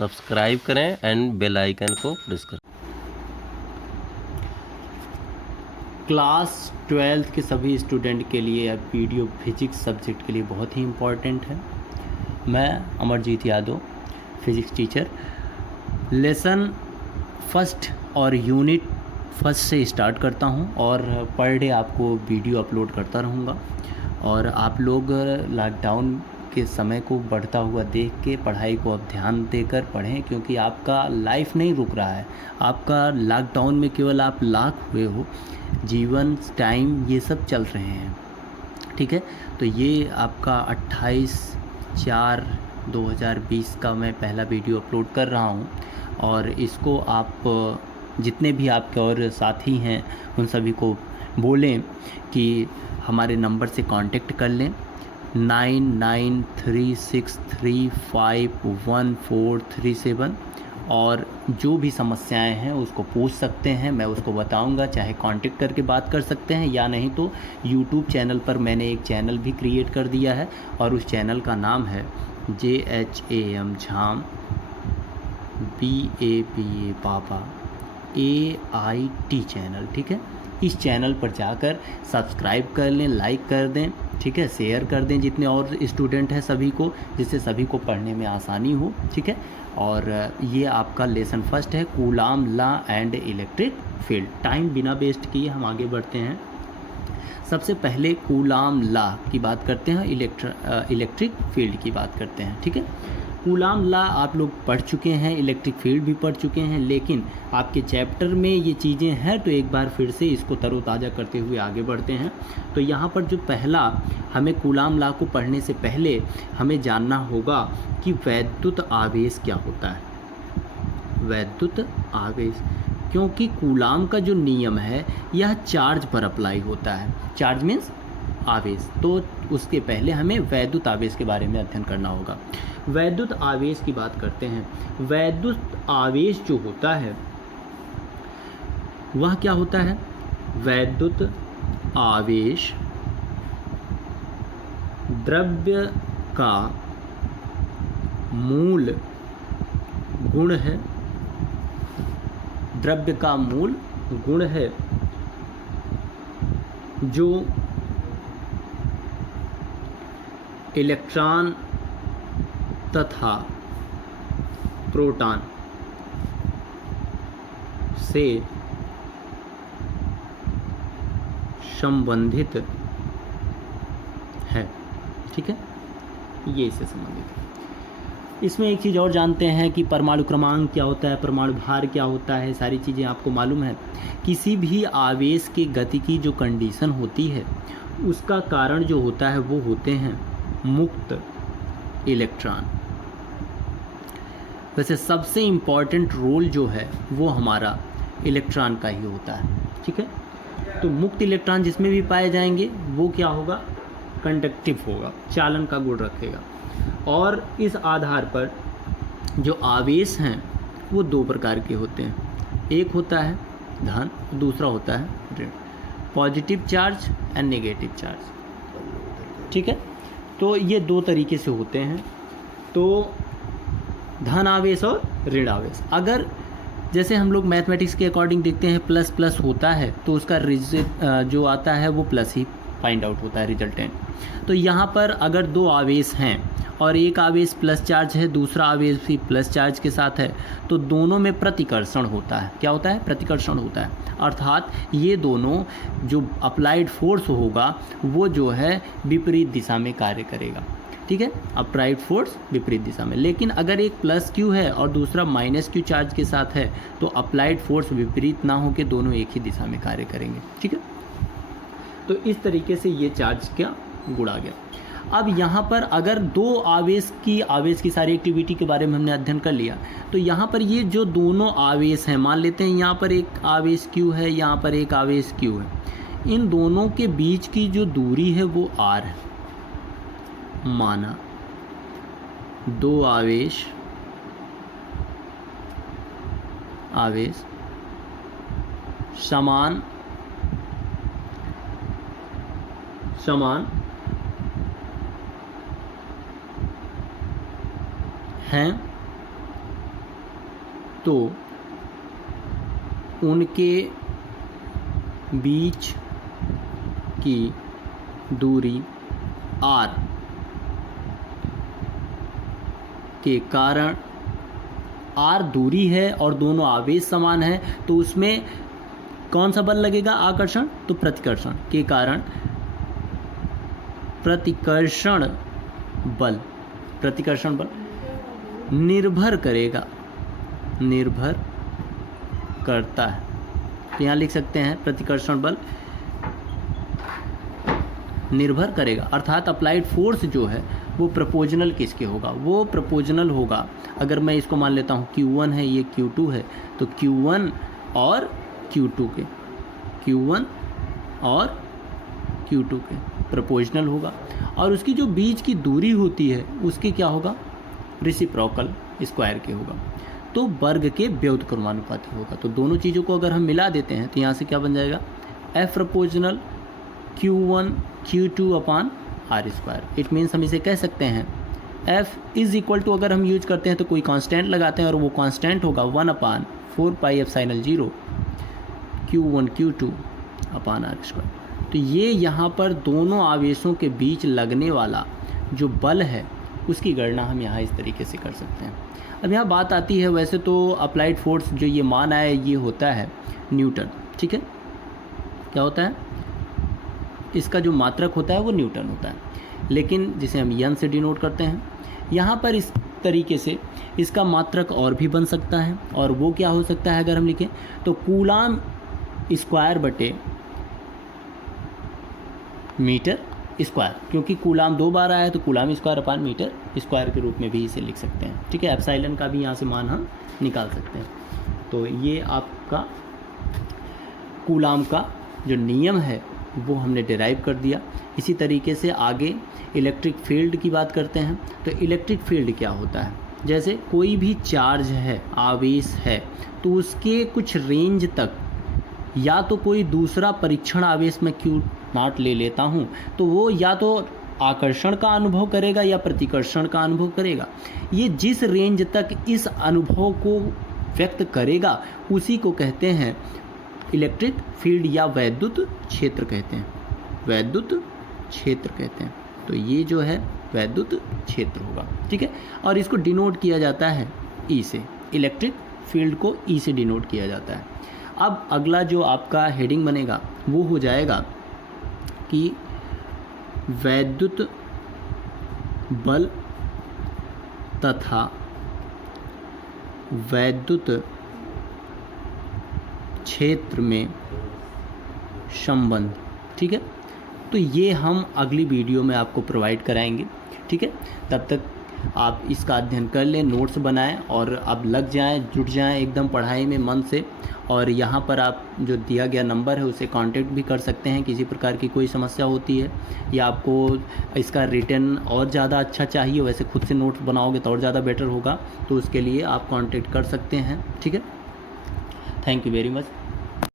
Subscribe करें and bell icon को press करें। क्लास 12th के सभी स्टूडेंट के लिए अब वीडियो फिजिक्स सब्जेक्ट के लिए बहुत ही इम्पॉर्टेंट है। मैं Amarjeet Yadav, physics teacher, lesson first और यूनिट फर्स्ट से स्टार्ट करता हूं और पर डे आपको वीडियो अपलोड करता रहूंगा। और आप लोग लॉकडाउन के समय को बढ़ता हुआ देख के पढ़ाई को अब ध्यान देकर पढ़ें, क्योंकि आपका लाइफ नहीं रुक रहा है। आपका लॉकडाउन में केवल आप लाख हुए हो, जीवन, टाइम, ये सब चल रहे हैं। ठीक है, तो ये आपका 28/4/2020 का मैं पहला वीडियो अपलोड कर रहा हूँ। और इसको आप जितने भी आपके और साथी हैं उन सभी को बोलें कि हमारे नंबर से कांटेक्ट कर लें 9936351437। और जो भी समस्याएं हैं उसको पूछ सकते हैं, मैं उसको बताऊंगा। चाहे कांटेक्ट करके बात कर सकते हैं या नहीं तो यूट्यूब चैनल पर मैंने एक चैनल भी क्रिएट कर दिया है और उस चैनल का नाम है JHAM झाम BABA बाबा AIT चैनल। ठीक है, इस चैनल पर जाकर सब्सक्राइब कर लें, लाइक कर दें, ठीक है, शेयर कर दें जितने और स्टूडेंट हैं सभी को, जिससे सभी को पढ़ने में आसानी हो। ठीक है, और ये आपका लेसन फर्स्ट है, coulomb law and electric field. Time बिना वेस्ट किए हम आगे बढ़ते हैं। सबसे पहले कूलाम लॉ की बात करते हैं, इलेक्ट्रिक फील्ड की बात करते हैं। ठीक है, कूलाम लॉ आप लोग पढ़ चुके हैं, इलेक्ट्रिक फील्ड भी पढ़ चुके हैं, लेकिन आपके चैप्टर में ये चीज़ें हैं तो एक बार फिर से इसको तरोताज़ा करते हुए आगे बढ़ते हैं। तो यहाँ पर जो पहला हमें कूलाम लॉ को पढ़ने से पहले हमें जानना होगा कि वैद्युत आवेश क्या होता है। वैद्युत आवेश, क्योंकि कूलाम का जो नियम है यह चार्ज पर अप्लाई होता है। चार्ज मीन्स आवेश, तो उसके पहले हमें वैद्युत आवेश के बारे में अध्ययन करना होगा। वैद्युत आवेश की बात करते हैं। वैद्युत आवेश जो होता है वह क्या होता है? वैद्युत आवेश द्रव्य का मूल गुण है। द्रव्य का मूल गुण है जो इलेक्ट्रॉन तथा प्रोटॉन से संबंधित है। ठीक है, ये इससे संबंधित है। इसमें एक चीज़ और जानते हैं कि परमाणु क्रमांक क्या होता है, परमाणु भार क्या होता है, सारी चीज़ें आपको मालूम है। किसी भी आवेश की गति की जो कंडीशन होती है उसका कारण जो होता है वो होते हैं मुक्त इलेक्ट्रॉन। वैसे सबसे इम्पॉर्टेंट रोल जो है वो हमारा इलेक्ट्रॉन का ही होता है। ठीक है, तो मुक्त इलेक्ट्रॉन जिसमें भी पाए जाएंगे वो क्या होगा? कंडक्टिव होगा, चालन का गुण रखेगा। और इस आधार पर जो आवेश हैं वो दो प्रकार के होते हैं। एक होता है धन, दूसरा होता है ऋण। Positive charge and negative charge. ठीक है, तो ये दो तरीके से होते हैं, तो धन आवेश और ऋण आवेश। अगर जैसे हम लोग मैथमेटिक्स के अकॉर्डिंग देखते हैं प्लस प्लस होता है तो उसका जो आता है वो प्लस ही फाइंड आउट होता है, रिजल्टेंट। तो यहाँ पर अगर दो आवेश हैं और एक आवेश प्लस चार्ज है, दूसरा आवेश भी प्लस चार्ज के साथ है, तो दोनों में प्रतिकर्षण होता है। क्या होता है? प्रतिकर्षण होता है। अर्थात ये दोनों जो अप्लाइड फोर्स होगा वो जो है विपरीत दिशा में कार्य करेगा। ठीक है, अप्लाइड फोर्स विपरीत दिशा में। लेकिन अगर एक प्लस क्यू है और दूसरा माइनस क्यू चार्ज के साथ है तो अप्लाइड फोर्स विपरीत ना होकर दोनों एक ही दिशा में कार्य करेंगे। ठीक है, तो इस तरीके से ये चार्ज क्या गुण आ गया। अब यहाँ पर अगर दो आवेश की सारी एक्टिविटी के बारे में हमने अध्ययन कर लिया, तो यहाँ पर ये जो दोनों आवेश हैं, मान लेते हैं यहाँ पर एक आवेश Q है, यहाँ पर एक आवेश Q है, इन दोनों के बीच की जो दूरी है वो R है। माना दो आवेश समान हैं तो उनके बीच की दूरी r के कारण, r दूरी है और दोनों आवेश समान है, तो उसमें कौन सा बल लगेगा? आकर्षण। तो प्रतिकर्षण के कारण प्रतिकर्षण बल निर्भर करता है। तो यहाँ लिख सकते हैं प्रतिकर्षण बल निर्भर करेगा, अर्थात अप्लाइड फोर्स जो है वो प्रोपोर्शनल किसके होगा? वो प्रोपोर्शनल होगा, अगर मैं इसको मान लेता हूँ Q1 है, ये Q2 है, तो Q1 और Q2 के प्रोपोर्शनल होगा। और उसकी जो बीच की दूरी होती है उसके क्या होगा? रेसिप्रोकल स्क्वायर के होगा, तो वर्ग के व्युत्क्रमानुपाती होगा। तो दोनों चीज़ों को अगर हम मिला देते हैं तो यहाँ से क्या बन जाएगा? F proportional Q1 Q2 upon R square. It means हम इसे कह सकते हैं F इज़ इक्वल टू, अगर हम यूज करते हैं तो कोई कांस्टेंट लगाते हैं और वो कांस्टेंट होगा 1/4πε0 Q1 Q2 upon R square. तो ये यहाँ पर दोनों आवेशों के बीच लगने वाला जो बल है उसकी गणना हम यहाँ इस तरीके से कर सकते हैं। अब यहाँ बात आती है, वैसे तो अप्लाइड फोर्स जो ये मान आया ये होता है न्यूटन, ठीक है, क्या होता है? इसका जो मात्रक होता है वो न्यूटन होता है, लेकिन जिसे हम यन से डिनोट करते हैं। यहाँ पर इस तरीके से इसका मात्रक और भी बन सकता है, और वो क्या हो सकता है? अगर हम लिखें तो कूलाम स्क्वायर बटे मीटर स्क्वायर, क्योंकि कूलाम 2 बार आया है तो coulomb square upon metre square के रूप में भी इसे लिख सकते हैं, ठीक है। एप्सिलॉन का भी यहाँ से मान हम निकाल सकते हैं। तो ये आपका कूलाम का जो नियम है वो हमने डिराइव कर दिया। इसी तरीके से आगे इलेक्ट्रिक फील्ड की बात करते हैं। तो इलेक्ट्रिक फील्ड क्या होता है? जैसे कोई भी चार्ज है, आवेश है, तो उसके कुछ रेंज तक या तो कोई दूसरा परीक्षण आवेश में Q0 ले लेता हूँ तो वो या तो आकर्षण का अनुभव करेगा या प्रतिकर्षण का अनुभव करेगा। ये जिस रेंज तक इस अनुभव को व्यक्त करेगा उसी को कहते हैं इलेक्ट्रिक फील्ड या वैद्युत क्षेत्र कहते हैं, वैद्युत क्षेत्र कहते हैं। तो ये जो है वैद्युत क्षेत्र होगा, ठीक है। और इसको डिनोट किया जाता है ई से, इलेक्ट्रिक फील्ड को ई से डिनोट किया जाता है। अब अगला जो आपका हेडिंग बनेगा वो हो जाएगा कि वैद्युत बल तथा वैद्युत क्षेत्र में संबंध, ठीक है। तो ये हम अगली वीडियो में आपको प्रोवाइड कराएंगे, ठीक है। तब तक आप इसका अध्ययन कर लें, नोट्स बनाएं और अब लग जाएं, जुट जाएं एकदम पढ़ाई में मन से। और यहाँ पर आप जो दिया गया नंबर है उसे कांटेक्ट भी कर सकते हैं, किसी प्रकार की कोई समस्या होती है या आपको इसका रिटन और ज़्यादा अच्छा चाहिए, वैसे खुद से नोट्स बनाओगे तो और ज़्यादा बेटर होगा, तो उसके लिए आप कांटेक्ट कर सकते हैं, ठीक है। Thank you very much.